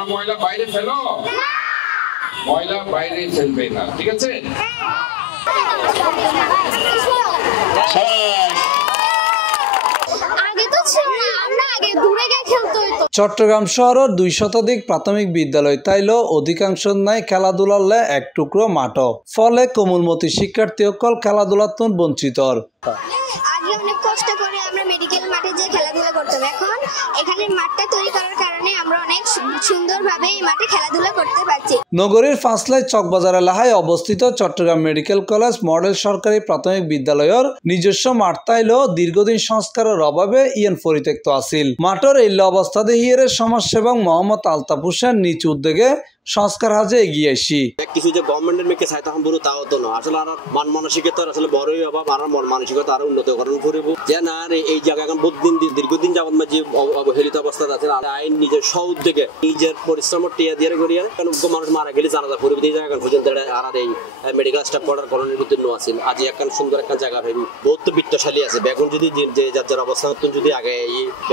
তোমরা ময়লা বাইরে ফেলো, ময়লা বাইরে ফেলবে না, ঠিক আছে? চট্টগ্রাম শহরের 2 শতাধিক প্রাথমিক বিদ্যালয় তাইলেও অধিকাংশ নাই খেলাধুলার এক টুকরো মাঠ, ফলে কোমলমতি শিক্ষার্থী সকল খেলাধুলার বঞ্চিত। আগে অনেক কষ্ট করে আমরা মেডিকেল মাঠে যে খেলাধুলা করতাম, এখন এখানে মাঠটা তৈরি করার কারণে আমরা অনেক সুন্দরভাবে এই মাঠে খেলাধুলা করতে পারছি। নগরীর ফাঁসলাই চকবাজার এলাকায় অবস্থিত চট্টগ্রাম মেডিকেল কলেজ মডেল সরকারি প্রাথমিক বিদ্যালয়ের নিজস্ব মাঠ তাইলেও দীর্ঘদিন সংস্কারের অভাবে ইয়ান পরিত্যক্ত আছিল। মাঠের এই অবস্থা দেখিয়ে সমাজসেবক মোহাম্মদ আলতাফ হোসেন নিজ উদ্যোগে সংস্কার হাজে এগিয়ে আসি। কিছু যে গভর্নমেন্টের মেকে চাই তখন বড় তাও তো না, আসলে আর মান মানসিকতা আসলে বড়ই অভাব, আর মন মানসিকতা আরো উন্নতকরণ করব যে না এই জায়গা এখন দীর্ঘদিন যাবত যে অবহেলিত অবস্থা আছে, আইন নিজের সউদ্যোগে নিজের পরিশ্রম টিয়া দিয়ে করিয়া মানুষ মারা গেলে জানাজা পরিবেশ এই জায়গা পর্যন্ত আর এই মেডিকেল স্টাফ করার করণের উদ্যোগ আছে। আজ এখন সুন্দর একটা জায়গা ভেবি বহুত বিত্তশালী আছে। এখন যদি যে যার অবস্থান যদি আগে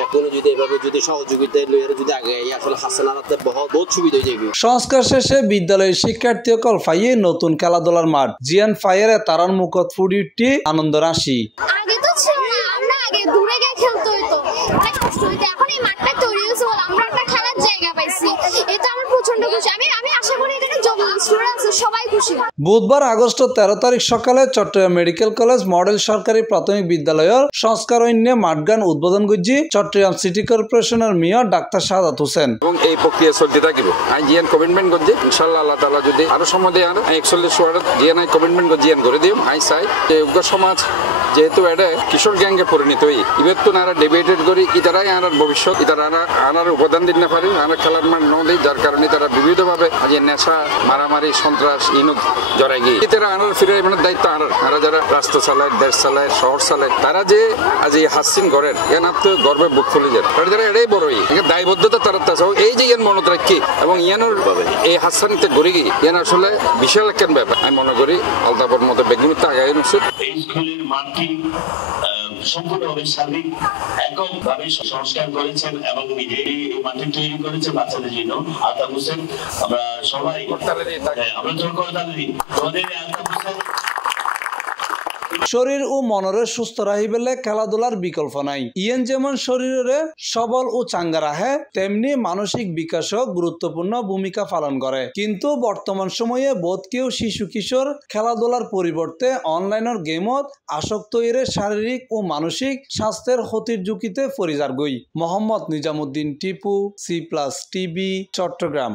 এখন যদি এভাবে যদি সহযোগিতা লইয়ার যদি আগে আসলে হাসানাতে বহুত সুবিধা হয়ে যাবে। সংস্কার শেষে বিদ্যালয়ের শিক্ষার্থী সকল ফাইয়ে নতুন খেলাধুলার মাঠ জিয়ান ফায়ারে তারার মুখত ফুটিটি আনন্দ রাশি। আগে তো ছিল না, আমরা আগে দূরে গিয়ে খেলতে হইতো, অনেক কষ্ট হইতো। এখন এই মাঠটা তৈরি হয়েছে বলে আমরা একটা খেলার জায়গা পাইছি, এটা আমার প্রচন্ড খুশি। আমি আশা করি এখানে যত স্টুডেন্ট আছে সবাই খুশি। বুধবার আগস্ট 13 তারিখ সকালে চট্টগ্রাম মেডিকেল কলেজ মডেল সরকারি প্রাথমিক বিদ্যালয়ের সংস্কার মাঠগান উদ্বোধন করছি চট্টগ্রাম সিটি কর্পোরেশনের মেয়র ডাক্তার শাহাদাত হোসেন। এবং এই প্রক্রিয়া চলতে থাকিব। আই জিয়ান কমিটমেন্ট করছি ইনশাআল্লাহ আল্লাহ তাআলা যদি আরো সময় দেয় আর 41 ওয়ার্ড জিয়ান আই কমিটমেন্ট করে জিয়ান করে দিও। আই চাই যে উগ্র সমাজ যেহেতু এটা কিশোর গ্যাংকে পরিণত হই, ইবের তো নারা ডিবেটেড করি ইতারাই আনার ভবিষ্যৎ, ইতারা আনার উপাদান দিতে না পারে, আনার খেলার মান ন দেয়, যার কারণে তারা বিবিধভাবে আজ নেশা মারামারি সন্ত্রাস ইনুক জড়াই গিয়ে ইতারা আনার ফিরে মানে দায়িত্ব আনারা যারা রাষ্ট্র চালায়, দেশ চালায়, শহর চালায়, তারা যে আজ এই হাসিন করেন এনার তো গর্বে বুক ফুলে যায়, তারা এটাই বড়ই দায়বদ্ধতা তারা এই যে ইয়ান মনত রাখি এবং ইয়ানোর এই হাসানিতে গড়ে গিয়ে ইয়ান আসলে বিশাল একখান ব্যাপার। আমি মনে করি আলতাফের মতো বেগুনিতে আগায় উচিত। এই স্কুলের মাঠটি সম্পূর্ণভাবে সার্বিক এককভাবে সংস্কার করেছেন এবং নিজেই এই মাঠটি তৈরি করেছেন বাচ্চাদের জন্য আলতাফ হোসেন। আমরা সবাই আমরা করতালি দিই তোমাদের আলতাফ হোসেন। শরীর ও মনরে সুস্থ রাখিবেলে খেলাধুলার বিকল্প নাই। ইয়েন যেমন শরীরে সবল ও চাঙ্গা রাখে, তেমনি মানসিক বিকাশও গুরুত্বপূর্ণ ভূমিকা পালন করে। কিন্তু বর্তমান সময়ে বোধ কেউ শিশু কিশোর খেলাধুলার পরিবর্তে অনলাইনের গেমত আসক্ত হয়ে শারীরিক ও মানসিক স্বাস্থ্যের ক্ষতির ঝুঁকিতে পরিযার গই। Mohammad Nizamuddin Tipu, C+ TV, Chittagong.